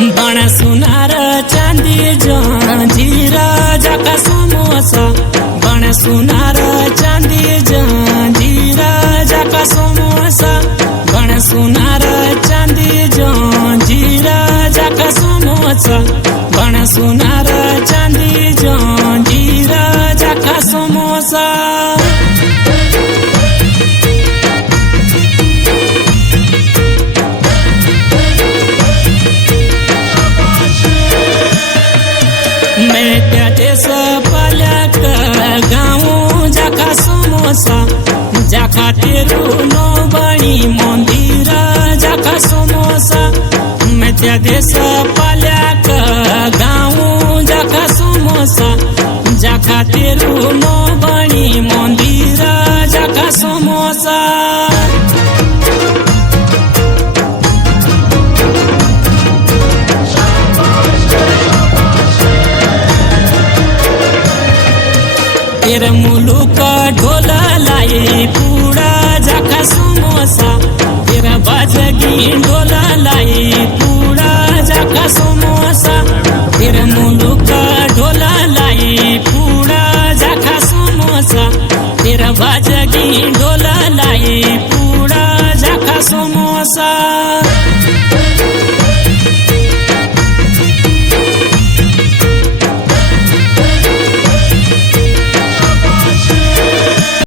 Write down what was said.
बण सुनार चांदी जंजीरा जाका समोसा बण सुनार चांदी जंजीरा जाका समोसा बण सुनार चांदी जंजीरा जाका समोसा बण सुनार चांदी जंजीरा जाका समोसा पाल्याक गाँव जाका समोसा जाका तेरू नो बणी मंदिर जाका समोसा मध्य देश पाल्याक गाँव जाका समोसा जाका तेरू नो बणी मंदिर जाका समोसा तेरा मुलुक ढोला लाई पूरा जाका समोसा तेरा बाजगी ढोला लाई